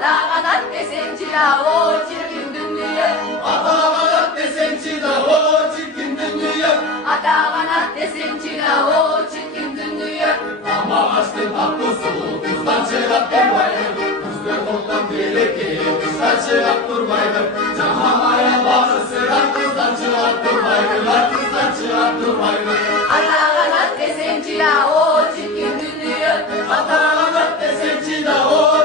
Ata kanat desenci da o çirkin dünya. Ata kanat desenci da o çirkin dünya. Ata kanat desenci da o çirkin dünya. Ama açtın tatlı su, tuzdan çırak durmaydı. Tuzlu toptan gerekir, tuzdan çırak durmaydı. Cahamaya bağlı sıra, tuzdan çırak durmaydı. Tuzdan çırak durmaydı. Ata kanat desenci da o çirkin dünya. Ata kanat desenci da o